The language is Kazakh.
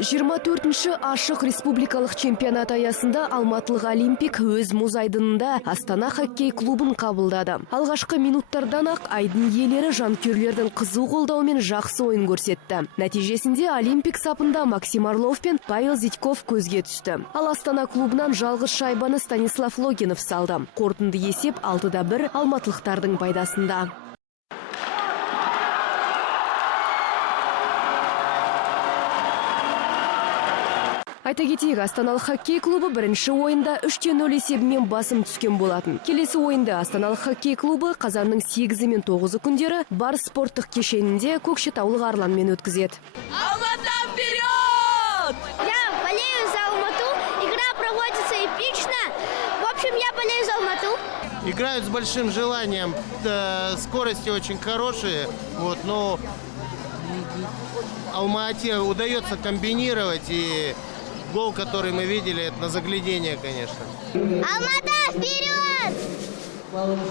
24-ші ашық республикалық чемпионат аясында Алматылық Олимпик өз мұз айдынында Астана хоккей клубын қабылдады. Алғашқы минуттардан-ақ айдын иелері жанкүйерлердің қызу қолдауымен жақсы ойын көрсетті. Нәтижесінде Олимпик сапында Максим Орлов пен Павел Зитьков көзге түсті. Ал Астана клубынан жалғыз шайбаны Станислав Логинов салды. Қорытынды есеп 6-1 алматылықтардың пайдасында. Айта кетейік, Астаналық хоккей клубы бірінші ойында 3-0 есебімен басым түскен болатын. Келесі ойында Астаналық хоккей клубы қазанның 8 мен 9 күндері бар спорттық кешенінде Көкшетаулық Арланмен өткізеді. Алматы вперед! Я болею за Алмату. Игра проводится эпично. В общем, я болею за Алмату. Играют с большим желанием, скорости очень хорошие, но Алма-Ате удается комбинировать, и гол, который мы видели, это на заглядение, конечно. Алмата вперед!